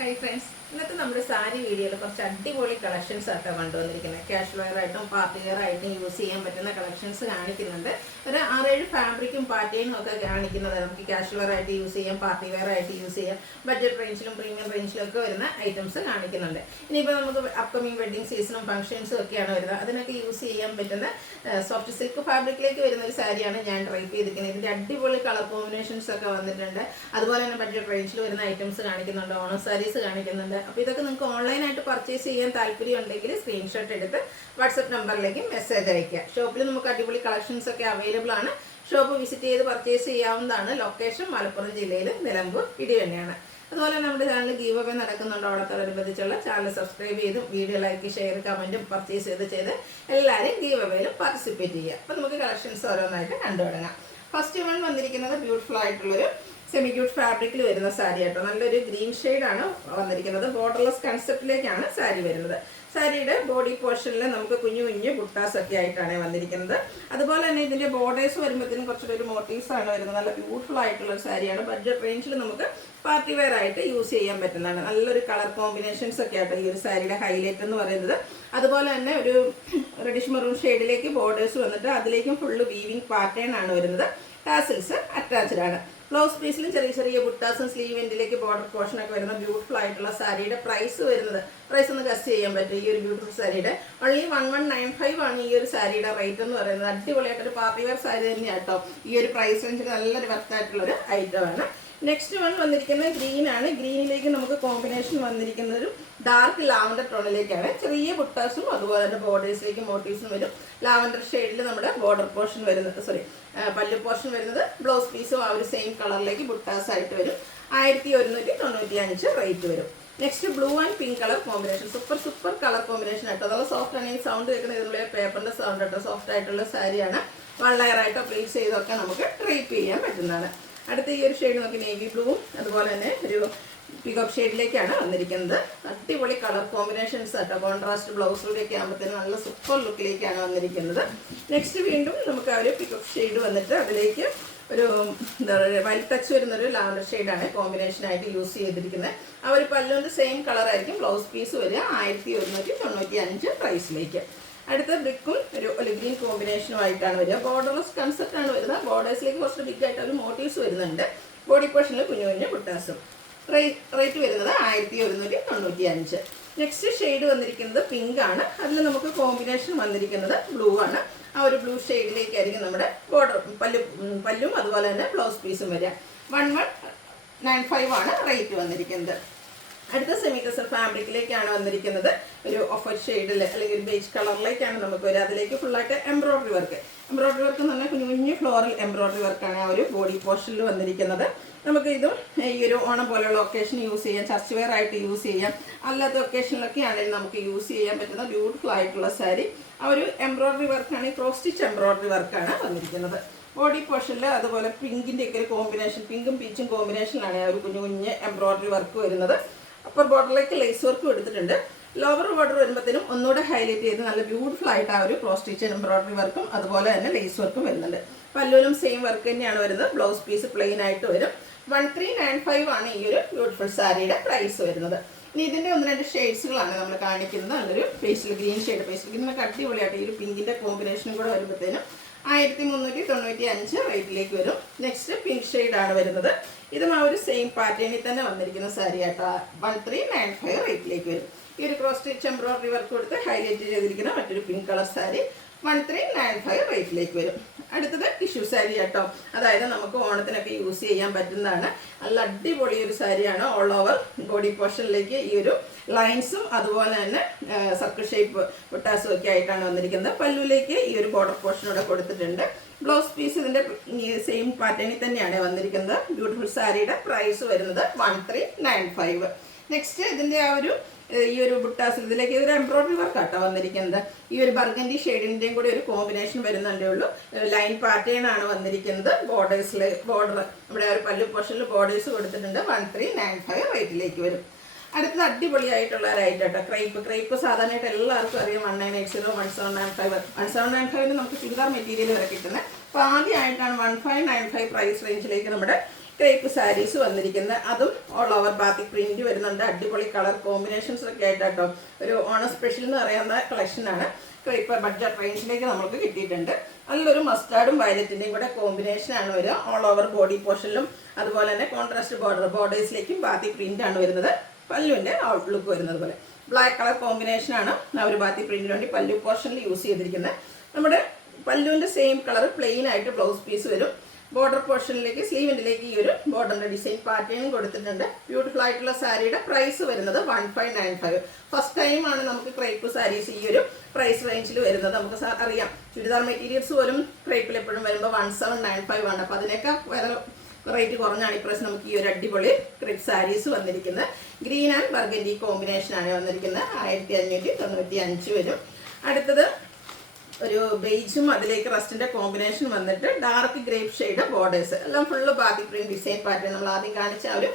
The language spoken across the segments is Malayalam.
ഹൈ ഫ്രണ്ട്സ്, ഇന്നത്തെ നമ്മുടെ സാരി വീഡിയോയിൽ കുറച്ച് അടിപൊളി കളക്ഷൻസ് ആട്ടോ കൊണ്ടുവന്നിരിക്കുന്നത്. ക്യാഷ് വെയർ ആയിട്ടും പാർട്ടി വെയർ ആയിട്ടും യൂസ് ചെയ്യാൻ പറ്റുന്ന കളക്ഷൻസ് കാണിക്കുന്നുണ്ട്. ഒരു 6-7 ഫാബ്രിക്കും പാറ്റേണും ഒക്കെ കാണിക്കുന്നത് നമുക്ക് ക്യാഷ് വെയർ ആയിട്ട് യൂസ് ചെയ്യാം, പാർട്ടി വെയർ ആയിട്ട് യൂസ് ചെയ്യാം, ബഡ്ജറ്റ് റേഞ്ചിലും പ്രീമിയം റേഞ്ചിലും ഒക്കെ വരുന്ന ഐറ്റംസ് കാണിക്കുന്നുണ്ട്. ഇനിയിപ്പോൾ നമുക്ക് അപ്കമിങ് വെഡ്ഡിങ് സീസണും ഫംഗ്ഷൻസും ഒക്കെയാണ് വരുന്നത്. അതിനൊക്കെ യൂസ് ചെയ്യാൻ പറ്റുന്ന സോഫ്റ്റ് സിൽക്ക് ഫാബ്രിക്കിലേക്ക് വരുന്ന ഒരു സാരിയാണ് ഞാൻ ഡ്രൈപ്പ് ചെയ്തിരിക്കുന്നത്. ഇതിൻ്റെ അടിപൊളി കളർ കോമ്പിനേഷൻസ് ഒക്കെ വന്നിട്ടുണ്ട്. അതുപോലെ തന്നെ ബഡ്ജറ്റ് റേഞ്ചിൽ വരുന്ന ഐറ്റംസ് കാണിക്കുന്നുണ്ട്, ഓണം സാരീസ് കാണിക്കുന്നുണ്ട്. അപ്പോൾ ഇതൊക്കെ നിങ്ങൾക്ക് ഓൺലൈനായിട്ട് പർച്ചേസ് ചെയ്യാൻ താല്പര്യം ഉണ്ടെങ്കിൽ സ്ക്രീൻഷോട്ട് എടുത്ത് വാട്സപ്പ് നമ്പറിലേക്ക് മെസ്സേജ് അയയ്ക്കുക. ഷോപ്പിൽ നമുക്ക് അടിപൊളി കളക്ഷൻസ് ഒക്കെ അവൈലബിൾ ആണ്. ഷോപ്പ് വിസിറ്റ് ചെയ്ത് പർച്ചേസ് ചെയ്യാവുന്നതാണ്. ലൊക്കേഷൻ മലപ്പുറം ജില്ലയിൽ നിലമ്പൂർ തന്നെയാണ്. അതുപോലെ നമ്മുടെ ചാനൽ ഗീവ് അവേ നടക്കുന്നുണ്ട്. ഓണത്തോടനുബന്ധിച്ചുള്ള ചാനൽ സബ്സ്ക്രൈബ് ചെയ്തും വീഡിയോ ലൈക്ക് ഷെയർ കമൻറ്റും പർച്ചേസ് ചെയ്ത് എല്ലാവരും ഗീവ് അവേയിലും പാർട്ടിസിപ്പേറ്റ് ചെയ്യുക. അപ്പോൾ നമുക്ക് കളക്ഷൻസ് ഓരോന്നായിട്ട് കണ്ടു തുടങ്ങാം. ഫസ്റ്റ് വൺ വന്നിരിക്കുന്നത് ബ്യൂട്ടിഫുൾ ആയിട്ടുള്ളൊരു സെമി ക്യൂട്ട് ഫാബ്രിക്കിൽ വരുന്ന സാരി ആട്ടോ. നല്ലൊരു ഗ്രീൻ ഷെയ്ഡാണ് വന്നിരിക്കുന്നത്. ബോർഡർലെസ് കൺസെപ്റ്റിലേക്കാണ് സാരി വരുന്നത്. സാരിയുടെ ബോഡി പോർഷനിൽ നമുക്ക് കുഞ്ഞു കുഞ്ഞു ബുട്ടാസ് ഒക്കെ ആയിട്ടാണ് വന്നിരിക്കുന്നത്. അതുപോലെ തന്നെ ഇതിൻ്റെ ബോർഡേഴ്സ് വരുമ്പോഴത്തേനും കുറച്ചുകൂടി ഒരു മോട്ടീവ്സ് ആണ് വരുന്നത്. നല്ല ബ്യൂട്ടിഫുൾ ആയിട്ടുള്ള ഒരു സാരിയാണ്. ബഡ്ജറ്റ് റേഞ്ചിൽ നമുക്ക് പാർട്ടി വെയർ ആയിട്ട് യൂസ് ചെയ്യാൻ പറ്റുന്നതാണ്. നല്ലൊരു കളർ കോമ്പിനേഷൻസ് ഒക്കെ ആട്ടോ ഈ ഒരു സാരിയുടെ ഹൈലൈറ്റ് എന്ന് പറയുന്നത്. അതുപോലെ തന്നെ ഒരു റെഡിഷ് മെറൂൺ ഷെയ്ഡിലേക്ക് ബോർഡേഴ്സ് വന്നിട്ട് അതിലേക്കും ഫുള്ള് വീവിങ് പാറ്റേൺ ആണ് വരുന്നത്. ടാസിൽസ് അറ്റാച്ച്ഡ് ആണ്. ബ്ലൗസ് പീസിലും ചെറിയ ചെറിയ ബുട്ടാസും സ്ലീവ് എൻഡിലേക്ക് ബോർഡർ പോർഷൻ ഒക്കെ വരുന്ന ബ്യൂട്ടിഫുൾ ആയിട്ടുള്ള സാരിയുടെ പ്രൈസ് ഒന്ന് ഗസ്റ്റ് ചെയ്യാൻ പറ്റും. ഈ ഒരു ബ്യൂട്ടിഫുൾ സാരിയുടെ ഓൺലി 1195 ആണ് ഈ ഒരു സാരിയുടെ റേറ്റ് എന്ന് പറയുന്നത്. അടിപൊളിയായിട്ടൊരു പാർട്ടി വെയർ സാരി തന്നെയാണ് കേട്ടോ. ഈ ഒരു പ്രൈസ് റേഞ്ചിൽ നല്ലൊരു വർത്തായിട്ടുള്ളൊരു ഐറ്റമാണ്. നെക്സ്റ്റ് വൺ വന്നിരിക്കുന്നത് ഗ്രീൻ ആണ്. ഗ്രീനിലേക്ക് നമുക്ക് കോമ്പിനേഷൻ വന്നിരിക്കുന്ന ഒരു ഡാർക്ക് ലാവൻഡർ ടോണിലേക്കാണ്. ചെറിയ ബുട്ടാസും അതുപോലെ തന്നെ ബോർഡേഴ്സിലേക്ക് മോട്ടീവ്സും വരും. ലാവൻഡർ ഷെയ്ഡിൽ നമ്മുടെ ബോർഡർ പോർഷൻ വരുന്നത്, പല്ലു പോർഷൻ വരുന്നത്. ബ്ലൗസ് പീസും ആ ഒരു സെയിം കളറിലേക്ക് ബുട്ടാസ് ആയിട്ട് വരും. 1195 റേറ്റ് വരും. Next blue and pink colour combination. Super colour combination ആട്ടോ. നല്ല സോഫ്റ്റ് ആണ്. ഈ സൗണ്ട് കേൾക്കുന്നത് ഇതിനുള്ള പേപ്പറിന്റെ സൗണ്ട് ആട്ടോ. സോഫ്റ്റ് ആയിട്ടുള്ള സാരിയാണ്. 1 ലെയർ ആയിട്ടോ പ്ലേസ് ചെയ്തൊക്കെ നമുക്ക് ഡ്രൈപ്പ് ചെയ്യാൻ പറ്റുന്നതാണ്. അടുത്ത ഈ ഒരു ഷെയ്ഡ് നമുക്ക് നേവി ബ്ലൂവും അതുപോലെ തന്നെ ഒരു പികോക്ക് ഷെയ്ഡിലേക്കാണ് വന്നിരിക്കുന്നത്. അടിപൊളി കളർ കോമ്പിനേഷൻസ് ആട്ടോ. കോൺട്രാസ്റ്റ് ബ്ലൗസിലൂടെയൊക്കെ ആകുമ്പോഴത്തേനും നല്ല സൂപ്പർ ലുക്കിലേക്കാണ് വന്നിരിക്കുന്നത്. നെക്സ്റ്റ് വീണ്ടും നമുക്ക് ആ ഒരു പികോക്ക് ഷെയ്ഡ് വന്നിട്ട് അതിലേക്ക് ഒരു എന്താ പറയുക വൈറ്റ് ടച്ച് വരുന്നൊരു ലാവൻഡർ ഷെയ്ഡാണ് കോമ്പിനേഷനായിട്ട് യൂസ് ചെയ്തിരിക്കുന്നത്. ആ ഒരു പല്ലുവിൻ്റെ സെയിം കളറായിരിക്കും ബ്ലൗസ് പീസ് വരിക. 1195 പ്രൈസിലേക്ക്. അടുത്ത ബ്രിക്കും ഒരു ഒലിഗ്രീൻ കോമ്പിനേഷനുമായിട്ടാണ് വരിക. ബോർഡർലെസ് കൺസെപ്റ്റ് ആണ് വരുന്നത്. ബോർഡേഴ്സിലേക്ക് കുറച്ച് ബിഗ് ആയിട്ട് ഒരു മോട്ടീവ്സ് വരുന്നുണ്ട്. ബോഡി പോർഷനിൽ കുഞ്ഞു കുഞ്ഞു ബുട്ടാസും. റേറ്റ് വരുന്നത് 1195. നെക്സ്റ്റ് ഷെയ്ഡ് വന്നിരിക്കുന്നത് പിങ്ക് ആണ്. അതിൽ നമുക്ക് കോമ്പിനേഷൻ വന്നിരിക്കുന്നത് ബ്ലൂ ആണ്. ആ ഒരു ബ്ലൂ ഷെയ്ഡിലേക്കായിരിക്കും നമ്മുടെ പല്ലും അതുപോലെ തന്നെ ബ്ലൗസ് പീസും വരിക. 1195 ആണ് റേറ്റ് വന്നിരിക്കുന്നത്. അടുത്ത സെമി കസർ ഫാബ്രിക്കിലേക്കാണ് വന്നിരിക്കുന്നത്. ഒരു ഓഫ് ഷെയ്ഡിൽ അല്ലെങ്കിൽ ഒരു ബേജ് കളറിലേക്കാണ് നമുക്ക് വരിക. അതിലേക്ക് ഫുള്ളായിട്ട് എംബ്രോയ്ഡറി വർക്ക് എന്ന് പറഞ്ഞാൽ കുഞ്ഞു കുഞ്ഞു ഫ്ലോറൽ എംബ്രോയ്ഡറി വർക്കാണ് ആ ഒരു ബോഡി പോർഷനിൽ വന്നിരിക്കുന്നത്. നമുക്ക് ഇതും ഈ ഒരു ഓണം പോലെയുള്ള ഒക്കേഷൻ യൂസ് ചെയ്യാം, ചർച്ച് വെയർ ആയിട്ട് യൂസ് ചെയ്യാം. അല്ലാത്ത ഒക്കേഷനിലൊക്കെ ആണെങ്കിലും നമുക്ക് യൂസ് ചെയ്യാൻ പറ്റുന്ന ബ്യൂട്ടിഫുൾ ആയിട്ടുള്ള സാരി. ആ ഒരു എംബ്രോയ്ഡറി വർക്കാണ്, ഈ ക്രോസ് സ്റ്റിച്ച് എംബ്രോയ്ഡറി വർക്കാണ് വന്നിരിക്കുന്നത്. ബോഡി പോർഷനിൽ അതുപോലെ പിങ്കിൻ്റെ ഒക്കെ ഒരു കോമ്പിനേഷൻ, പിങ്കും പീച്ചും കോമ്പിനേഷനിലാണ് ആ ഒരു കുഞ്ഞു കുഞ്ഞ് എംബ്രോയ്ഡറി വർക്ക് വരുന്നത്. അപ്പർ ബോർഡറിലേക്ക് ലേസ് വർക്കും എടുത്തിട്ടുണ്ട്. ലോവർ ബോർഡർ വരുമ്പോഴത്തേനും ഒന്നുകൂടെ ഹൈലൈറ്റ് ചെയ്ത് നല്ല ബ്യൂട്ടിഫുൾ ആയിട്ട് ആ ഒരു ക്രോസ് സ്റ്റിച്ച് എംബ്രോയ്ഡറി വർക്കും അതുപോലെ തന്നെ ലേസ് വർക്കും വരുന്നുണ്ട്. പല്ലുവിലും സെയിം വർക്ക് തന്നെയാണ് വരുന്നത്. ബ്ലൗസ് പീസ് പ്ലെയിൻ ആയിട്ട് വരും. 1395 ആണ് ഈ ഒരു ബ്യൂട്ടിഫുൾ സാരിയുടെ പ്രൈസ് വരുന്നത്. ഇനി ഇതിൻ്റെ 1-2 ഷെയ്ഡ്സുകളാണ് നമ്മൾ കാണിക്കുന്നത്. നല്ലൊരു പേസ്റ്റൽ ഗ്രീൻ ഷെയ്ഡ്. പേസ്റ്റൽ ഗ്രീനൊക്കെ അടിപൊളിയായിട്ട് ഈ ഒരു പിങ്കിൻ്റെ കോമ്പിനേഷനും കൂടെ വരുമ്പോഴത്തേനും 1395 റേറ്റിലേക്ക് വരും. നെക്സ്റ്റ് പിങ്ക് ഷെയ്ഡാണ് വരുന്നത്. ഇതും ആ ഒരു സെയിം പാറ്റേണിൽ തന്നെ വന്നിരിക്കുന്ന സാരി ആട്ടോ. 1395 റേറ്റിലേക്ക് വരും. ഈ ഒരു ക്രോസ് സ്റ്റിച്ച് എംബ്രോയ്ഡറി വർക്ക് കൊടുത്ത് ഹൈലൈറ്റ് ചെയ്തിരിക്കുന്ന മറ്റൊരു പിങ്ക് കളർ സാരി 1395 റേറ്റിലേക്ക് വരും. അടുത്തത് ടിഷ്യൂ സാരി ആട്ടോ. അതായത് നമുക്ക് ഓണത്തിനൊക്കെ യൂസ് ചെയ്യാൻ പറ്റുന്നതാണ്. നല്ല അടിപൊളി ഒരു സാരിയാണ്. ഓൾ ഓവർ ബോഡി പോർഷനിലേക്ക് ഈ ഒരു ലൈൻസും അതുപോലെ തന്നെ സർക്കിൾ ഷേപ്പ് ബുട്ടാസും ഒക്കെ ആയിട്ടാണ് വന്നിരിക്കുന്നത്. പല്ലുവിലേക്ക് ഈ ഒരു ബോർഡർ പോർഷനോടെ കൊടുത്തിട്ടുണ്ട്. ബ്ലൗസ് പീസ് ഇതിൻ്റെ സെയിം പാറ്റേണിൽ തന്നെയാണ് വന്നിരിക്കുന്നത്. ബ്യൂട്ടിഫുൾ സാരിയുടെ പ്രൈസ് വരുന്നത് 1395. നെക്സ്റ്റ് ഇതിൻ്റെ ആ ഒരു ഈ ഒരു ബുട്ടാസ് ഇതിലേക്ക് ഒരു എംബ്രോയ്ഡറി വർക്ക് ആട്ടോ വന്നിരിക്കുന്നത്. ഈ ഒരു ബർഗൻഡി ഷെയ്ഡിൻ്റെയും കൂടി ഒരു കോമ്പിനേഷൻ വരുന്നുണ്ടേ ഉള്ളൂ. ലൈൻ പാറ്റേൺ ആണ് വന്നിരിക്കുന്നത്. ബോർഡർ നമ്മുടെ ആ ഒരു പല്ലു പോർഷനിൽ ബോർഡേഴ്സ് കൊടുത്തിട്ടുണ്ട്. 1395 റേറ്റിലേക്ക് വരും. അടുത്തത് അടിപൊളിയായിട്ടുള്ള ഒരു ഐറ്റം കേട്ടോ. ക്രൈപ്പ് സാധാരണയായിട്ട് എല്ലാവർക്കും അറിയാം. 1980, 1795. 1795 നമുക്ക് ചുരിദാർ മെറ്റീരിയൽ വരെ കിട്ടുന്നത്. അപ്പോൾ ആദ്യമായിട്ടാണ് 1595 പ്രൈസ് റേഞ്ചിലേക്ക് നമ്മുടെ ക്രേപ്പ് സാരീസ് വന്നിരിക്കുന്നത്. അതും ഓൾ ഓവർ ബാത്തിക് പ്രിന്റ് വരുന്നുണ്ട്. അടിപൊളി കളർ കോമ്പിനേഷൻസ് ഒക്കെ ആയിട്ടോ ഒരു ഓണം സ്പെഷ്യൽ എന്ന് പറയുന്ന കളക്ഷനാണ്. ക്രേപ്പ് ബഡ്ജറ്റ് റേഞ്ചിലേക്ക് നമുക്ക് കിട്ടിയിട്ടുണ്ട്. നല്ലൊരു മസ്റ്റാർഡും വയലറ്റിൻ്റെയും കൂടെ കോമ്പിനേഷനാണ് വരിക. ഓൾ ഓവർ ബോഡി പോർഷനിലും അതുപോലെ തന്നെ കോൺട്രാസ്റ്റ് ബോർഡേഴ്സിലേക്കും ബാത്തിക് പ്രിന്റ് ആണ് വരുന്നത്. പല്ലുവിൻ്റെ ഔട്ട്ലുക്ക് വരുന്നത് പോലെ ബ്ലാക്ക് കളർ കോമ്പിനേഷനാണ് ആ ഒരു ബാത്തിക് പ്രിന്റിന് വേണ്ടി പല്ലു പോർഷനിൽ യൂസ് ചെയ്തിരിക്കുന്നത്. നമ്മുടെ പല്ലുവിൻ്റെ സെയിം കളർ പ്ലെയിൻ ആയിട്ട് ബ്ലൗസ് പീസ് വരും. ബോർഡർ പോർഷനിലേക്ക് സ്ലീവിൻ്റെലേക്ക് ഈ ഒരു ബോർഡറിൻ്റെ ഡിസൈൻ പാറ്റേണും കൊടുത്തിട്ടുണ്ട്. ബ്യൂട്ടിഫുൾ ആയിട്ടുള്ള സാരിയുടെ പ്രൈസ് വരുന്നത് 1595. ഫസ്റ്റ് ടൈമാണ് നമുക്ക് ക്രേപ്പ് സാരീസ് ഈ ഒരു പ്രൈസ് റേഞ്ചിൽ വരുന്നത്. നമുക്ക് അറിയാം ചുരിദാർ മെറ്റീരിയൽസ് പോലും ക്രേപ്പിൽ എപ്പോഴും വരുമ്പോൾ 1795 ആണ്. അപ്പോൾ അതിനൊക്കെ വേറെ റേറ്റ് കുറഞ്ഞാണ് ഇപ്രാവശ്യം നമുക്ക് ഈ ഒരു അടിപൊളി ക്രേപ്പ് സാരീസ് വന്നിരിക്കുന്നത്. ഗ്രീൻ ആൻഡ് ബർഗൻഡി കോമ്പിനേഷനാണ് വന്നിരിക്കുന്നത്. 1595 വരും. അടുത്തത് ഒരു ബേജും അതിലേക്ക് റസ്റ്റിൻ്റെ കോമ്പിനേഷൻ വന്നിട്ട് ഡാർക്ക് ഗ്രേപ്പ് ഷെയ്ഡ് ബോർഡേഴ്സ് എല്ലാം full batik print design pattern നമ്മൾ ആദ്യം കാണിച്ച ആ ഒരു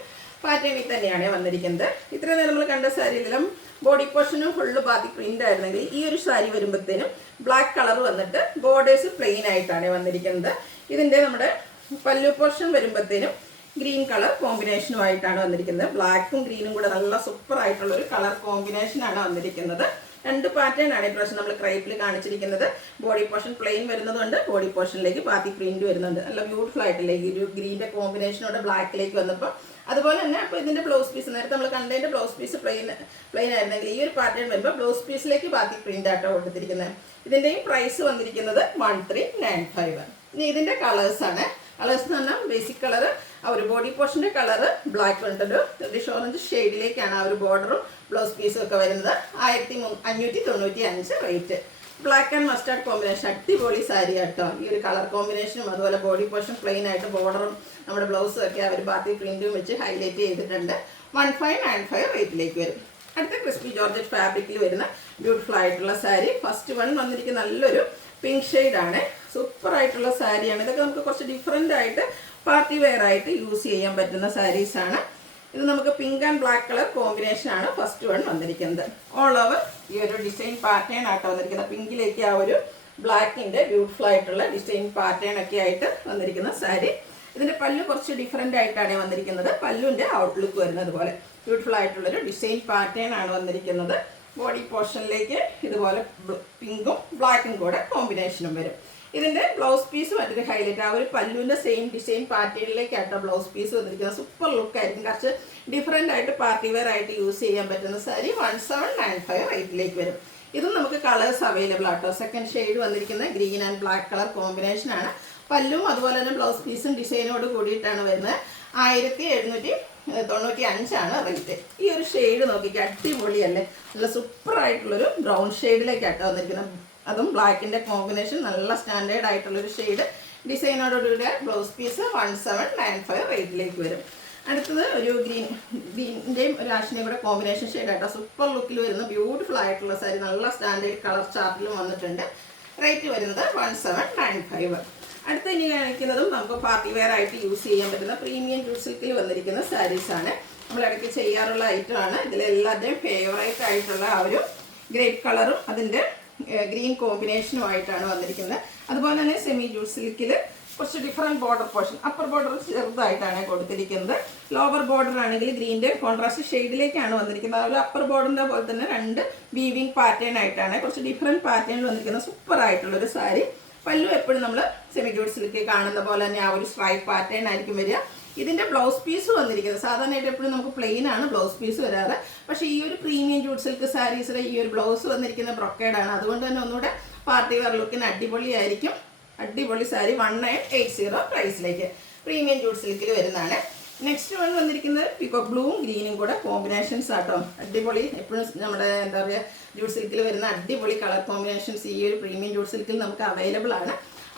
പാറ്റേണിൽ തന്നെയാണ് വന്നിരിക്കുന്നത്. ഇത്രയും നേരം നമ്മൾ കണ്ട സാരിയിലെല്ലാം ബോഡി പോർഷനും ഫുള്ള് ബാത്തിക് പ്രിന്റ് ആയിരുന്നെങ്കിൽ ഈ ഒരു സാരി വരുമ്പോഴത്തേനും ബ്ലാക്ക് കളർ വന്നിട്ട് ബോർഡേഴ്സ് പ്ലെയിൻ ആയിട്ടാണ് വന്നിരിക്കുന്നത്. ഇതിൻ്റെ നമ്മുടെ പല്ലു പോർഷൻ വരുമ്പോഴത്തേനും ഗ്രീൻ കളർ കോമ്പിനേഷനുമായിട്ടാണ് വന്നിരിക്കുന്നത്. ബ്ലാക്കും ഗ്രീനും കൂടെ നല്ല സൂപ്പർ ആയിട്ടുള്ള ഒരു കളർ കോമ്പിനേഷനാണ് വന്നിരിക്കുന്നത്. രണ്ട് പാറ്റേൺ ആണ് ഇപ്രാവശ്യം നമ്മൾ ക്രേപ്പിൽ കാണിച്ചിരിക്കുന്നത്. ബോഡി പോർഷൻ പ്ലെയിൻ വരുന്നതുകൊണ്ട് ബോഡി പോർഷനിലേക്ക് ബാത്തിക് പ്രിന്റ് വരുന്നുണ്ട്. നല്ല ബ്യൂട്ടിഫുൾ ആയിട്ടില്ലേ ഈ ഒരു ഗ്രീൻ്റെ കോമ്പിനേഷനോടെ ബ്ലാക്കിലേക്ക് വന്നപ്പോൾ. അതുപോലെ തന്നെ അപ്പോൾ ഇതിൻ്റെ ബ്ലൗസ് പീസ് നേരത്തെ നമ്മൾ കണ്ടതിൻ്റെ ബ്ലൗസ് പീസ് പ്ലെയിൻ ആയിരുന്നെങ്കിൽ ഈ ഒരു പാറ്റേൺ വരുമ്പോൾ ബ്ലൗസ് പീസിലേക്ക് ബാത്തിക് പ്രിന്റ് ആട്ടോ കൊടുത്തിരിക്കുന്നത്. ഇതിൻ്റെയും പ്രൈസ് വന്നിരിക്കുന്നത് 1395. ഇനി ഇതിൻ്റെ കളേഴ്സാണ്. കളേഴ്സ് എന്ന് പറഞ്ഞാൽ ബേസിക് കളർ ആ ഒരു ബോഡി പോർഷൻ്റെ കളറ് ബ്ലാക്ക് ഉണ്ടൊരു റെഡിഷ് ഓറഞ്ച് ഷെയ്ഡിലേക്കാണ് ആ ഒരു ബോർഡറും ബ്ലൗസ് പീസും ഒക്കെ വരുന്നത്. 1595 rate. Black and mustard combination അടിപൊളി സാരി കേട്ടോ. ഈ ഒരു കളർ കോമ്പിനേഷനും അതുപോലെ ബോഡി പോർഷൻ പ്ലെയിൻ ആയിട്ട് ബോർഡറും നമ്മുടെ ബ്ലൗസും ഒക്കെ അവർ ബാത്തി പ്രിന്റും വെച്ച് ഹൈലൈറ്റ് ചെയ്തിട്ടുണ്ട്. 1595 റേറ്റിലേക്ക് വരും. അടുത്ത ക്രിസ്പി ജോർജറ്റ് ഫാബ്രിക്കിൽ വരുന്ന ബ്യൂട്ടിഫുൾ ആയിട്ടുള്ള സാരി. ഫസ്റ്റ് വൺ വന്നിരിക്കുന്ന നല്ലൊരു പിങ്ക് ഷെയ്ഡാണ്. സൂപ്പർ ആയിട്ടുള്ള സാരിയാണ്. ഇതൊക്കെ നമുക്ക് കുറച്ച് ഡിഫറെൻ്റ് ആയിട്ട് പാർട്ടി വെയർ ആയിട്ട് യൂസ് ചെയ്യാൻ പറ്റുന്ന സാരീസാണ്. ഇത് നമുക്ക് പിങ്ക് ആൻഡ് ബ്ലാക്ക് കളർ കോമ്പിനേഷനാണ് ഫസ്റ്റ് വൺ വന്നിരിക്കുന്നത്. ഓൾ ഓവർ ഈ ഒരു ഡിസൈൻ പാറ്റേൺ ആയിട്ട് വന്നിരിക്കുന്നത്. പിങ്കിലേക്ക് ആ ഒരു ബ്ലാക്കിൻ്റെ ബ്യൂട്ടിഫുൾ ആയിട്ടുള്ള ഡിസൈൻ പാറ്റേൺ ഒക്കെ ആയിട്ട് വന്നിരിക്കുന്ന സാരി. ഇതിൻ്റെ പല്ലു കുറച്ച് ഡിഫറെൻ്റ് ആയിട്ടാണ് വന്നിരിക്കുന്നത്. പല്ലുവിൻ്റെ ഔട്ട്ലുക്ക് വരുന്നത് പോലെ ബ്യൂട്ടിഫുൾ ആയിട്ടുള്ളൊരു ഡിസൈൻ പാറ്റേൺ ആണ് വന്നിരിക്കുന്നത്. ബോഡി പോർഷനിലേക്ക് ഇതുപോലെ പിങ്കും ബ്ലാക്കും കൂടെ കോമ്പിനേഷനും വരും. ഇതിൻ്റെ ബ്ലൗസ് പീസ് മറ്റൊരു ഹൈലൈറ്റ് ആ ഒരു പല്ലുവിൻ്റെ സെയിം ഡിസൈൻ പാറ്റേണിലേക്കാട്ടോ ബ്ലൗസ് പീസ് വന്നിരിക്കുന്നത്. സൂപ്പർ ലുക്ക് ആയിരിക്കും. കുറച്ച് ഡിഫറെൻ്റ് ആയിട്ട് പാർട്ടി വെയർ ആയിട്ട് യൂസ് ചെയ്യാൻ പറ്റുന്ന സാരി 1795 റേറ്റിലേക്ക് വരും. ഇതും നമുക്ക് കളേഴ്സ് അവൈലബിൾ ആട്ടോ. സെക്കൻഡ് ഷെയ്ഡ് വന്നിരിക്കുന്നത് ഗ്രീൻ ആൻഡ് ബ്ലാക്ക് കളർ കോമ്പിനേഷനാണ്. പല്ലും അതുപോലെ തന്നെ ബ്ലൗസ് പീസും ഡിസൈനോട് കൂടിയിട്ടാണ് വരുന്നത്. 1795 റേറ്റ്. ഈ ഒരു ഷെയ്ഡ് നോക്കിക്കുക അടിപൊളിയല്ലേ. നല്ല സൂപ്പർ ആയിട്ടുള്ളൊരു ബ്രൗൺ ഷെയ്ഡിലേക്കാട്ടോ വന്നിരിക്കുന്നത്. അതും ബ്ലാക്കിൻ്റെ കോമ്പിനേഷൻ നല്ല സ്റ്റാൻഡേർഡ് ആയിട്ടുള്ളൊരു ഷെയ്ഡ് ഡിസൈനോടുകൂടിയ ബ്ലൗസ് പീസ് 1795 റേറ്റിലേക്ക് വരും. അടുത്തത് ഒരു ഗ്രീൻ്റെയും ഒരു ആഷിൻ്റെയും കൂടെ കോമ്പിനേഷൻ ഷെയ്ഡാട്ടോ. സൂപ്പർ ലുക്കിൽ വരുന്ന ബ്യൂട്ടിഫുൾ ആയിട്ടുള്ള സാരി. നല്ല സ്റ്റാൻഡേർഡ് കളർ ചാർട്ടിലും വന്നിട്ടുണ്ട്. റേറ്റ് വരുന്നത് 1795. അടുത്ത ഇനി കാണിക്കുന്നതും നമുക്ക് പാർട്ടി വെയർ ആയിട്ട് യൂസ് ചെയ്യാൻ പറ്റുന്ന പ്രീമിയം ജൂട്ട് സിൽക്കിൽ വന്നിരിക്കുന്ന സാരീസാണ്. നമ്മളിടയ്ക്ക് ചെയ്യാറുള്ള ഐറ്റമാണ്. ഇതിലെല്ലാവരുടെയും ഫേവറേറ്റ് ആയിട്ടുള്ള ആ ഒരു ഗ്രേപ്പ് കളറും അതിൻ്റെ ഗ്രീൻ കോമ്പിനേഷനുമായിട്ടാണ് വന്നിരിക്കുന്നത്. അതുപോലെ തന്നെ സെമി ജൂട്ട് സിൽക്കിൽ കുറച്ച് different border portion. Upper border ചെറുതായിട്ടാണ് കൊടുത്തിരിക്കുന്നത്. ലോവർ ബോർഡർ ആണെങ്കിൽ ഗ്രീൻ്റെ കോൺട്രാസ്റ്റ് ഷെയ്ഡിലേക്കാണ് വന്നിരിക്കുന്നത്. അതുപോലെ അപ്പർ ബോർഡറിൻ്റെ പോലെ തന്നെ രണ്ട് വീവിങ് പാറ്റേൺ ആയിട്ടാണ് കുറച്ച് ഡിഫറെൻറ്റ് പാറ്റേണിൽ വന്നിരിക്കുന്ന സൂപ്പർ ആയിട്ടുള്ളൊരു സാരി. പല്ലു എപ്പോഴും നമ്മൾ സെമി ജൂട്ട് സിൽക്ക് കാണുന്ന പോലെ തന്നെ ആ ഒരു സ്ട്രൈപ്പ് പാറ്റേൺ ആയിരിക്കും വരിക. ഇതിൻ്റെ ബ്ലൗസ് പീസ് വന്നിരിക്കുന്നത് സാധാരണയായിട്ട് എപ്പോഴും നമുക്ക് പ്ലെയിൻ ആണ് ബ്ലൗസ് പീസ് വരാറ്. പക്ഷേ ഈ ഒരു പ്രീമിയം ജൂട്ട് സിൽക്ക് സാരീസിലെ ഈ ഒരു ബ്ലൗസ് വന്നിരിക്കുന്ന ബ്രൊക്കേഡാണ്. അതുകൊണ്ട് തന്നെ ഒന്നുകൂടെ പാർട്ടി വെയർ ലുക്കിന് അടിപൊളിയായിരിക്കും. അടിപൊളി സാരി 1980 പ്രൈസിലേക്ക് പ്രീമിയം ജൂട്ട് സിൽക്കിൽ വരുന്നതാണ്. നെക്സ്റ്റ് വൺ വന്നിരിക്കുന്നത് പീകോക്ക് ബ്ലൂവും ഗ്രീനും കൂടെ കോമ്പിനേഷൻസ് ആട്ടോ. അടിപൊളി എപ്പോഴും നമ്മുടെ എന്താ പറയുക ജൂട്ട് സിൽക്കിൽ വരുന്ന അടിപൊളി കളർ കോമ്പിനേഷൻസ് ഈ ഒരു പ്രീമിയം ജൂട്ട് സിൽക്കിൽ നമുക്ക് അവൈലബിൾ ആണ്.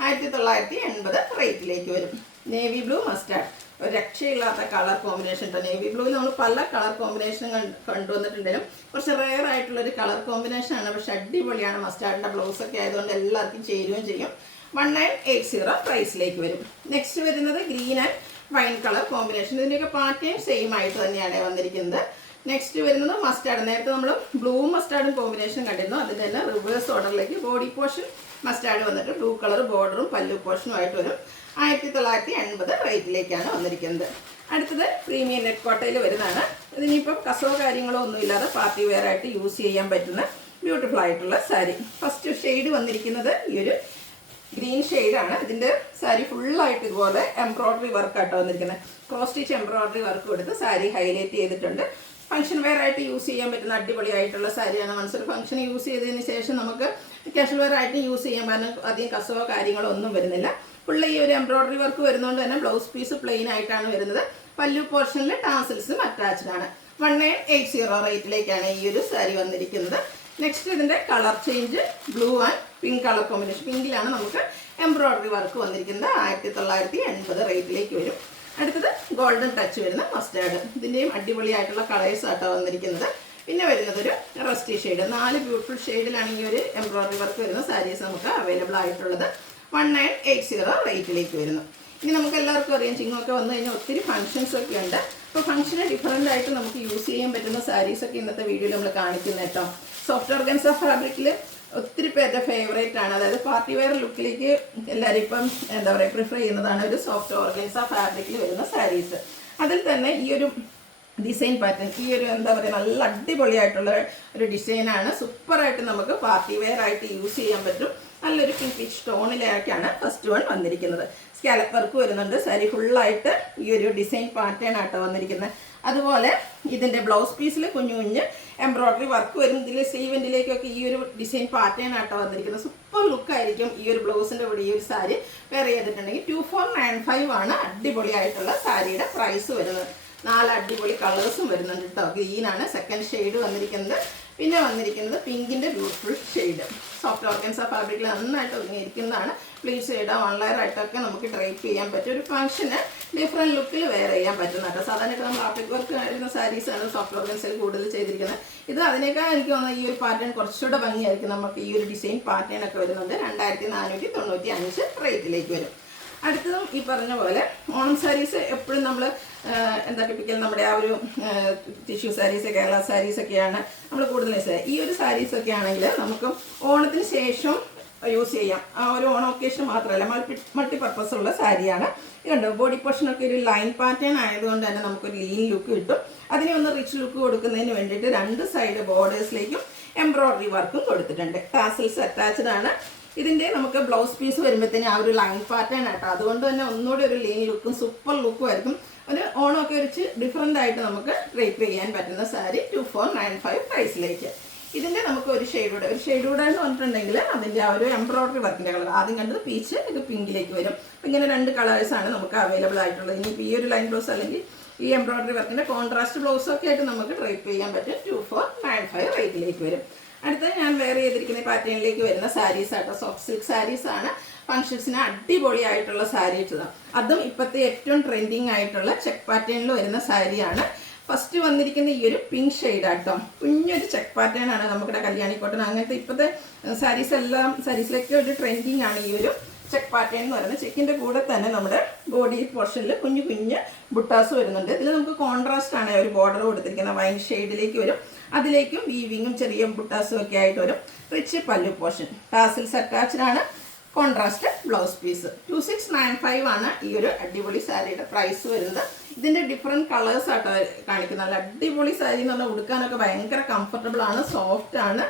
1980 റേറ്റിലേക്ക് വരും. നേവി ബ്ലൂ മസ്റ്റാർഡ് ഒരു രക്ഷയില്ലാത്ത കളർ കോമ്പിനേഷൻ കേട്ടോ. നേവി ബ്ലൂവിൽ നമ്മൾ പല കളർ കോമ്പിനേഷൻ കണ്ടുവന്നിട്ടുണ്ടെങ്കിലും കുറച്ച് റെയർ ആയിട്ടുള്ളൊരു കളർ കോമ്പിനേഷനാണ്. പക്ഷെ അടിപൊളിയാണ്. മസ്റ്റാർഡിൻ്റെ ബ്ലൗസൊക്കെ ആയതുകൊണ്ട് എല്ലാവർക്കും ചേരുകയും ചെയ്യും. 1980 പ്രൈസിലേക്ക് വരും. നെക്സ്റ്റ് വരുന്നത് green and wine colour combination. ഇതിൻ്റെയൊക്കെ പാറ്റേൺ സെയിം ആയിട്ട് തന്നെയാണ് വന്നിരിക്കുന്നത്. നെക്സ്റ്റ് വരുന്നത് മസ്റ്റാർഡ്. നേരത്തെ നമ്മൾ ബ്ലൂ മസ്റ്റാർഡും കോമ്പിനേഷൻ കണ്ടിരുന്നു. അതിൻ്റെ തന്നെ റിവേഴ്സ് ഓർഡറിലേക്ക് ബോഡി പോർഷൻ മസ്റ്റാർഡ് വന്നിട്ട് ബ്ലൂ കളർ ബോർഡറും പല്ലു പോർഷനുമായിട്ട് വരും. 1980 റേറ്റിലേക്കാണ് വന്നിരിക്കുന്നത്. അടുത്തത് പ്രീമിയം നെറ്റ് കോട്ടയിൽ വരുന്നതാണ്. ഇതിനിപ്പം കസവോ കാര്യങ്ങളോ ഒന്നും ഇല്ലാതെ പാർട്ടി വെയർ ആയിട്ട് യൂസ് ചെയ്യാൻ പറ്റുന്ന ബ്യൂട്ടിഫുൾ ആയിട്ടുള്ള സാരി. ഫസ്റ്റ് ഷെയ്ഡ് വന്നിരിക്കുന്നത് ഈ ഒരു ഗ്രീൻ ഷെയ്ഡാണ്. ഇതിൻ്റെ സാരി ഫുള്ളായിട്ട് ഇതുപോലെ എംബ്രോയ്ഡറി വർക്കായിട്ടോ വന്നിരിക്കുന്നത്. ക്രോസ് സ്റ്റിച്ച് എംബ്രോയ്ഡറി വർക്ക് കൊടുത്ത് സാരി ഹൈലൈറ്റ് ചെയ്തിട്ടുണ്ട്. ഫംഗ്ഷൻ വെയർ ആയിട്ട് യൂസ് ചെയ്യാൻ പറ്റുന്ന അടിപൊളിയായിട്ടുള്ള സാരിയാണ്. മനസ്സിൽ ഫംഗ്ഷൻ യൂസ് ചെയ്തതിന് ശേഷം നമുക്ക് കാഷ്വൽ വെയർ ആയിട്ട് യൂസ് ചെയ്യാൻ പറ്റുന്ന അധികം കസവോ കാര്യങ്ങളോ ഒന്നും വരുന്നില്ല. ഫുള്ള് ഈ ഒരു എംബ്രോയ്ഡറി വർക്ക് വരുന്നതുകൊണ്ട് തന്നെ ബ്ലൗസ് പീസ് പ്ലെയിൻ ആയിട്ടാണ് വരുന്നത്. പല്ലു പോർഷനിൽ ടാസൽസും അറ്റാച്ച്ഡ് ആണ്. 1980 റേറ്റിലേക്കാണ് ഈ ഒരു സാരി വന്നിരിക്കുന്നത്. നെക്സ്റ്റ് ഇതിൻ്റെ colour change blue and pink colour combination. പിങ്കിലാണ് നമുക്ക് എംബ്രോയ്ഡറി വർക്ക് വന്നിരിക്കുന്നത്. 1980 റേറ്റിലേക്ക് വരും. അടുത്തത് ഗോൾഡൻ ടച്ച് വരുന്ന മസ്റ്റാർഡ്. ഇതിൻ്റെയും അടിപൊളിയായിട്ടുള്ള കളേഴ്സ് ആട്ടോ വന്നിരിക്കുന്നത്. പിന്നെ വരുന്നത് ഒരു റസ്റ്റി ഷെയ്ഡ്. 4 ബ്യൂട്ടിഫുൾ ഷെയ്ഡിലാണ് ഈ ഒരു എംബ്രോയ്ഡറി വർക്ക് വരുന്ന സാരീസ് നമുക്ക് അവൈലബിൾ ആയിട്ടുള്ളത്. 1980 റേറ്റിലേക്ക് വരുന്നു. ഇനി നമുക്ക് എല്ലാവർക്കും അറിയാം, ചിങ്ങമൊക്കെ വന്നു കഴിഞ്ഞാൽ ഒത്തിരി ഫംഗ്ഷൻസ് ഒക്കെ ഉണ്ട്. അപ്പോൾ ഫംഗ്ഷന് ഡിഫറൻ്റ് ആയിട്ട് നമുക്ക് യൂസ് ചെയ്യാൻ പറ്റുന്ന സാരീസൊക്കെ ഇന്നത്തെ വീഡിയോയിൽ നമ്മൾ കാണിക്കുന്നത് കേട്ടോ. സോഫ്റ്റ് ഓർഗൻസ ഫാബ്രിക്കിൽ ഒത്തിരി പേരുടെ ഫേവറേറ്റ് ആണ്. അതായത് പാർട്ടി വെയർ ലുക്കിലേക്ക് എല്ലാവരും ഇപ്പം എന്താ പറയുക പ്രിഫർ ചെയ്യുന്നതാണ് ഒരു സോഫ്റ്റ് ഓർഗൻസ ഫാബ്രിക്കിൽ വരുന്ന സാരീസ്. അതിൽ തന്നെ ഈ ഒരു ഡിസൈൻ പാറ്റേൺ, ഈ ഒരു എന്താ പറയുക നല്ല അടിപൊളിയായിട്ടുള്ള ഒരു ഡിസൈനാണ്. സൂപ്പറായിട്ട് നമുക്ക് പാർട്ടി വെയർ ആയിട്ട് യൂസ് ചെയ്യാൻ പറ്റും. നല്ലൊരു പിച്ച് ടോണിലേക്കാണ് ഫസ്റ്റ് വൺ വന്നിരിക്കുന്നത്. സ്കാലപ്പ് വർക്ക് വരുന്നുണ്ട്. സാരി ഫുള്ളായിട്ട് ഈ ഒരു ഡിസൈൻ പാറ്റേൺ ആട്ടോ വന്നിരിക്കുന്നത്. അതുപോലെ ഇതിൻ്റെ ബ്ലൗസ് പീസിൽ കുഞ്ഞു കുഞ്ഞ് എംബ്രോയ്ഡറി വർക്ക് വരും. ഇതിൽ സ്ലീവെൻറ്റിലേക്കൊക്കെ ഈ ഒരു ഡിസൈൻ പാറ്റേൺ ആട്ടോ വന്നിരിക്കുന്നത്. സൂപ്പർ ലുക്കായിരിക്കും ഈ ഒരു ബ്ലൗസിൻ്റെ കൂടെ ഈ ഒരു സാരി വെയർ ചെയ്തിട്ടുണ്ടെങ്കിൽ. 2495 ആണ് അടിപൊളിയായിട്ടുള്ള സാരിയുടെ പ്രൈസ് വരുന്നത്. 4 അടിപൊളി കളേഴ്സും വരുന്നുണ്ട് കേട്ടോ. ഗ്രീനാണ് സെക്കൻഡ് ഷെയ്ഡ് വന്നിരിക്കുന്നത്. പിന്നെ വന്നിരിക്കുന്നത് പിങ്കിൻ്റെ ബ്യൂട്ടിഫുൾ ഷെയ്ഡ്. സോഫ്റ്റ് ഓർഗൻസ ഫാബ്രിക്കിൽ നന്നായിട്ട് ഒതുങ്ങിയിരിക്കുന്നതാണ്. പ്ലീറ്റ്സ് ഇടാം, 1 ലെയർ ആയിട്ടൊക്കെ നമുക്ക് ഡ്രൈപ്പ് ചെയ്യാൻ പറ്റും. ഒരു ഫംഗ്ഷന് ഡിഫറെൻറ്റ് ലുക്കിൽ വെയർ ചെയ്യാൻ പറ്റുന്ന കേട്ടോ. സാധാരണ നമ്മൾ ആർട്ടിക് വർക്ക് വരുന്ന സാരീസാണ് സോഫ്റ്റ് ഓർഗൻസയിൽ കൂടുതൽ ചെയ്തിരിക്കുന്നത്. ഇത് അതിനേക്കാൾ എനിക്ക് തോന്നുന്നത് ഈ ഒരു പാറ്റേൺ കുറച്ചുകൂടെ ഭംഗിയായിരിക്കും. നമുക്ക് ഈ ഒരു ഡിസൈൻ പാറ്റേൺ ഒക്കെ വരുന്നുണ്ട്. 2495 റേറ്റിലേക്ക് വരും. അടുത്തതും ഈ പറഞ്ഞ പോലെ ഓണം സാരീസ് എപ്പോഴും നമ്മൾ എന്താ ടിപ്പിക്കൽ നമ്മുടെ ആ ഒരു ടിഷ്യൂ സാരീസ്, കേരള സാരീസൊക്കെയാണ് നമ്മൾ കൂടുതൽ യൂസ് ചെയ്യുക. ഈ ഒരു സാരീസൊക്കെ ആണെങ്കിൽ നമുക്ക് ഓണത്തിന് ശേഷം യൂസ് ചെയ്യാം. ആ ഒരു ഓണം ഒക്കേഷൻ മാത്രമല്ല, മൾട്ടിപർപ്പസ് ഉള്ള സാരിയാണ്. ഇതുണ്ട് ബോഡി പോർഷനൊക്കെ ഒരു ലൈൻ പാറ്റേൺ ആയതുകൊണ്ട് തന്നെ നമുക്കൊരു ലീൻ ലുക്ക് കിട്ടും. അതിനെ ഒന്ന് റിച്ച് ലുക്ക് കൊടുക്കുന്നതിന് വേണ്ടിയിട്ട് 2 സൈഡ് ബോർഡേഴ്സിലേക്കും എംബ്രോയ്ഡറി വർക്കും കൊടുത്തിട്ടുണ്ട്. ടാസൽസ് അറ്റാച്ച്ഡ് ആണ്. ഇതിൻ്റെ നമുക്ക് ബ്ലൗസ് പീസ് വരുമ്പോഴത്തേനും ആ ഒരു ലൈൻ പാറ്റേൺ ആട്ടോ. അതുകൊണ്ട് തന്നെ ഒന്നുകൂടി ഒരു ലീൻ ലുക്കും സൂപ്പർ ലുക്കും ആയിരിക്കും. ഒരു ഓണമൊക്കെ വെച്ച് ഡിഫറെൻ്റ് ആയിട്ട് നമുക്ക് ഡ്രൈപ്പ് ചെയ്യാൻ പറ്റുന്ന സാരി 2495 പ്രൈസിലേക്ക്. ഇതിൻ്റെ നമുക്ക് ഒരു ഷെയ്ഡൂടെ എന്ന് പറഞ്ഞിട്ടുണ്ടെങ്കിൽ അതിൻ്റെ ആ ഒരു എംബ്രോയ്ഡറി വർക്കിൻ്റെ കളർ ആദ്യം കണ്ടത് പീച്ച്, ഇത് പിങ്കിലേക്ക് വരും. ഇങ്ങനെ 2 കളേഴ്സാണ് നമുക്ക് അവൈലബിൾ ആയിട്ടുള്ളത്. ഇനിയിപ്പോൾ ഈ ഒരു ലൈൻ ബ്ലൗസ് അല്ലെങ്കിൽ ഈ എംബ്രോയ്ഡറി വർക്കിൻ്റെ കോൺട്രാസ്റ്റ് ബ്ലൗസൊക്കെ ആയിട്ട് നമുക്ക് ഡ്രൈപ്പ് ചെയ്യാൻ പറ്റും. 2495 റേറ്റിലേക്ക് വരും. അടുത്ത ഞാൻ വെയർ ചെയ്തിരിക്കുന്ന പാറ്റേണിലേക്ക് വരുന്ന സാരീസ് ആട്ടോ. സോഫ്റ്റ് സിൽക്ക് സാരീസ് ആണ്. ഫംഗ്ഷൻസിന് അടിപൊളിയായിട്ടുള്ള സാരീസ്. അതും ഇപ്പോഴത്തെ ഏറ്റവും ട്രെൻഡിങ് ആയിട്ടുള്ള ചെക്ക് പാറ്റേണിൽ വരുന്ന സാരിയാണ്. ഫസ്റ്റ് വന്നിരിക്കുന്ന ഈ ഒരു പിങ്ക് ഷെയ്ഡ് ആട്ടോ. കുഞ്ഞൊരു ചെക്ക് പാറ്റേൺ ആണ്. നമുക്കിവിടെ കല്യാണി കോട്ടൺ അങ്ങനത്തെ ഇപ്പോഴത്തെ സാരീസിലൊക്കെ ഒരു ട്രെൻഡിങ് ആണ് ഈ ഒരു ചെക്ക് പാറ്റേൺ എന്ന് പറയുന്നത്. ചെക്കിൻ്റെ കൂടെ തന്നെ നമ്മുടെ ബോഡി പോർഷനിൽ കുഞ്ഞു കുഞ്ഞ് ബുട്ടാസ് വരുന്നുണ്ട്. ഇതിൽ നമുക്ക് കോൺട്രാസ്റ്റ് ആണ് ഒരു ബോർഡർ കൊടുത്തിരിക്കുന്നത്. വൈൻ ഷെയ്ഡിലേക്ക് വരും. അതിലേക്കും വീവിങ്ങും ചെറിയ ബുട്ടാസും ഒക്കെ ആയിട്ട് വരും. Rich pallu portion. Tassels attached ആണ്. Contrast blouse piece. 2695 ആണ് ഈ ഒരു അടിപൊളി സാരിയുടെ പ്രൈസ് വരുന്നത്. ഇതിൻ്റെ ഡിഫറെൻറ്റ് കളേഴ്സ് ആട്ടോ കാണിക്കുന്നത്. നല്ല അടിപൊളി സാരി എന്ന് പറഞ്ഞാൽ ഉടുക്കാനൊക്കെ ഭയങ്കര കംഫർട്ടബിൾ ആണ്, സോഫ്റ്റ് ആണ്,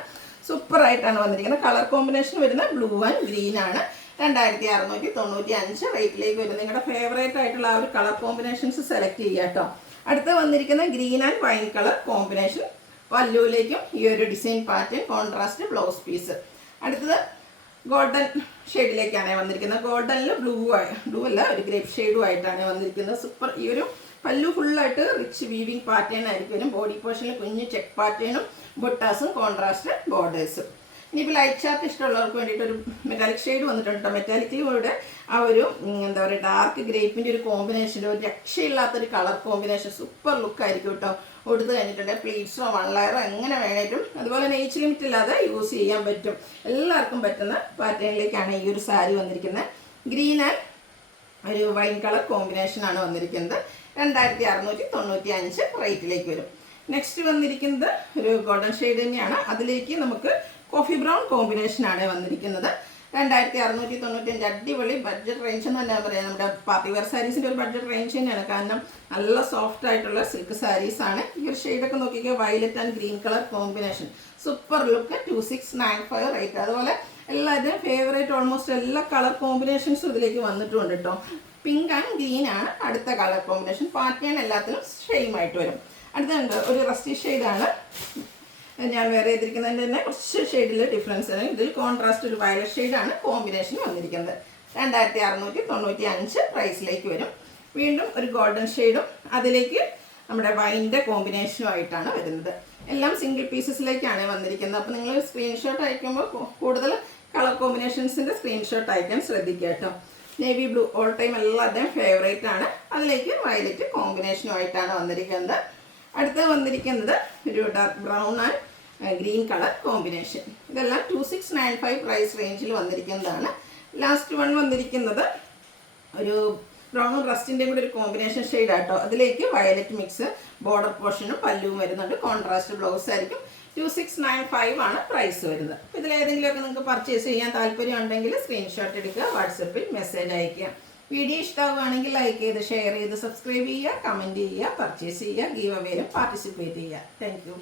സൂപ്പറായിട്ടാണ് വന്നിരിക്കുന്നത്. കളർ കോമ്പിനേഷൻ വരുന്ന ബ്ലൂ ആൻഡ് ഗ്രീൻ ആണ്. 2695 റേറ്റിലേക്ക് വരും. നിങ്ങളുടെ ഫേവറേറ്റ് ആയിട്ടുള്ള ആ ഒരു കളർ കോമ്പിനേഷൻസ് സെലക്ട് ചെയ്യുക കേട്ടോ. അടുത്ത് വന്നിരിക്കുന്ന green and wine colour combination. പല്ലുവിലേക്കും ഈ ഒരു design pattern, contrast blouse piece. അടുത്തത് ഗോൾഡൻ ഷെയ്ഡിലേക്കാണ് വന്നിരിക്കുന്നത്. ഗോൾഡനിൽ ബ്ലൂ അല്ല ഒരു ഗ്രേപ്പ് ഷെയ്ഡും ആയിട്ടാണ് വന്നിരിക്കുന്നത്. സൂപ്പർ. ഈ ഒരു പല്ലു ഫുള്ളായിട്ട് റിച്ച് വീവിങ് പാറ്റേൺ ആയിരിക്കും. ബോഡി പോർഷനിൽ കുഞ്ഞ് ചെക്ക് പാറ്റേണും ബുട്ടാസും കോൺട്രാസ്റ്റ് ബോർഡേഴ്സും. ഇനിയിപ്പോൾ ലൈറ്റ് ചാർട്ട് ഇഷ്ടമുള്ളവർക്ക് വേണ്ടിയിട്ട് ഒരു മെറ്റാലിക് ഷെയ്ഡ് വന്നിട്ടുണ്ട് കേട്ടോ. മെറ്റാലിക്കിലൂടെ ആ ഒരു എന്താ പറയുക ഡാർക്ക് ഗ്രേപ്പിൻ്റെ ഒരു കോമ്പിനേഷൻ, ഒരു രക്ഷയില്ലാത്തൊരു കളർ കോമ്പിനേഷൻ. സൂപ്പർ ലുക്കായിരിക്കും കേട്ടോ. കൊടുത്തു കഴിഞ്ഞിട്ടുണ്ടെങ്കിൽ പ്ലീറ്റ്സോ 1 ലെയറോ എങ്ങനെ വേണേലും, അതുപോലെ തന്നെ ഏജ് ലിമിറ്റ് ഇല്ലാതെ യൂസ് ചെയ്യാൻ പറ്റും. എല്ലാവർക്കും പറ്റുന്ന പാറ്റേണിലേക്കാണ് ഈ ഒരു സാരി വന്നിരിക്കുന്നത്. ഗ്രീൻ ആൻഡ് ഒരു വൈൻ കളർ കോമ്പിനേഷനാണ് വന്നിരിക്കുന്നത്. 2695 റേറ്റിലേക്ക് വരും. നെക്സ്റ്റ് വന്നിരിക്കുന്നത് ഒരു ഗോൾഡൻ ഷെയ്ഡ് തന്നെയാണ്. അതിലേക്ക് നമുക്ക് കോഫി ബ്രൗൺ കോമ്പിനേഷനാണ് വന്നിരിക്കുന്നത്. 2695 അടിപൊളി ബഡ്ജറ്റ് റേഞ്ച് എന്ന് തന്നെ പറയാം. നമ്മുടെ പാർട്ടി വെയർ സാരീസിൻ്റെ ഒരു ബഡ്ജറ്റ് റേഞ്ച് തന്നെയാണ്. കാരണം നല്ല സോഫ്റ്റ് ആയിട്ടുള്ള സിൽക്ക് സാരീസാണ്. ഈ ഒരു ഷെയ്ഡൊക്കെ നോക്കിക്കുക, violet and green colour combination, super look. 2695 rate. അതുപോലെ എല്ലാവരുടെയും ഫേവറേറ്റ് ഓൾമോസ്റ്റ് എല്ലാ കളർ കോമ്പിനേഷൻസും ഇതിലേക്ക് വന്നിട്ടുണ്ട് കേട്ടോ. പിങ്ക് ആൻഡ് ഗ്രീൻ ആണ് അടുത്ത കളർ കോമ്പിനേഷൻ. പാറ്റേൺ എല്ലാത്തിലും സെയിം ആയിട്ട് വരും. അടുത്തുണ്ട് ഒരു റസ്റ്റി ഷെയ്ഡാണ് ഞാൻ വേറെ ചെയ്തിരിക്കുന്നതിൻ്റെ തന്നെ കുറച്ച് ഷെയ്ഡിൽ ഡിഫറൻസ് ആണ്. ഇതിൽ കോൺട്രാസ്റ്റ് ഒരു വയലറ്റ് ഷെയ്ഡാണ് കോമ്പിനേഷൻ വന്നിരിക്കുന്നത്. 2695 പ്രൈസിലേക്ക് വരും. വീണ്ടും ഒരു ഗോൾഡൻ ഷെയ്ഡും അതിലേക്ക് നമ്മുടെ വൈൻ്റെ കോമ്പിനേഷനും ആയിട്ടാണ് വരുന്നത്. എല്ലാം സിംഗിൾ പീസസിലേക്കാണ് വന്നിരിക്കുന്നത്. അപ്പോൾ നിങ്ങൾ സ്ക്രീൻഷോട്ട് അയക്കുമ്പോൾ കൂടുതൽ കളർ കോമ്പിനേഷൻസിൻ്റെ സ്ക്രീൻഷോട്ട് അയക്കാൻ ശ്രദ്ധിക്കുക കേട്ടോ. നേവി ബ്ലൂ ഓൾ ടൈം എല്ലാവരുടെയും ഫേവറേറ്റ് ആണ്. അതിലേക്ക് വയലറ്റ് കോമ്പിനേഷനുമായിട്ടാണ് വന്നിരിക്കുന്നത്. അടുത്ത് വന്നിരിക്കുന്നത് ഒരു dark brown and green colour combination. ഇതെല്ലാം 2695 പ്രൈസ് റേഞ്ചിൽ വന്നിരിക്കുന്നതാണ്. ലാസ്റ്റ് വൺ വന്നിരിക്കുന്നത് ഒരു ബ്രൗൺ റസ്റ്റിൻ്റെയും കൂടി ഒരു കോമ്പിനേഷൻ ഷെയ്ഡാട്ടോ. അതിലേക്ക് വയലറ്റ് മിക്സ്, ബോർഡർ പോർഷനും പല്ലുവും വരുന്നുണ്ട്. കോൺട്രാസ്റ്റ് ബ്ലൗസ് ആയിരിക്കും. 2695 ആണ് പ്രൈസ് വരുന്നത്. ഇതിലേതെങ്കിലുമൊക്കെ നിങ്ങൾക്ക് പർച്ചേസ് ചെയ്യാൻ താല്പര്യം ഉണ്ടെങ്കിൽ സ്ക്രീൻഷോട്ട് എടുക്കുക, വാട്സപ്പിൽ മെസ്സേജ് അയയ്ക്കുക. വീഡിയോ ഇഷ്ടമാവുകയാണെങ്കിൽ ലൈക്ക് ചെയ്ത് ഷെയർ ചെയ്ത് സബ്സ്ക്രൈബ് ചെയ്യുക, കമൻറ്റ് ചെയ്യുക, പർച്ചേസ് ചെയ്യുക, ഗീവ് അവേയിലും പാർട്ടിസിപ്പേറ്റ് ചെയ്യുക. Thank you.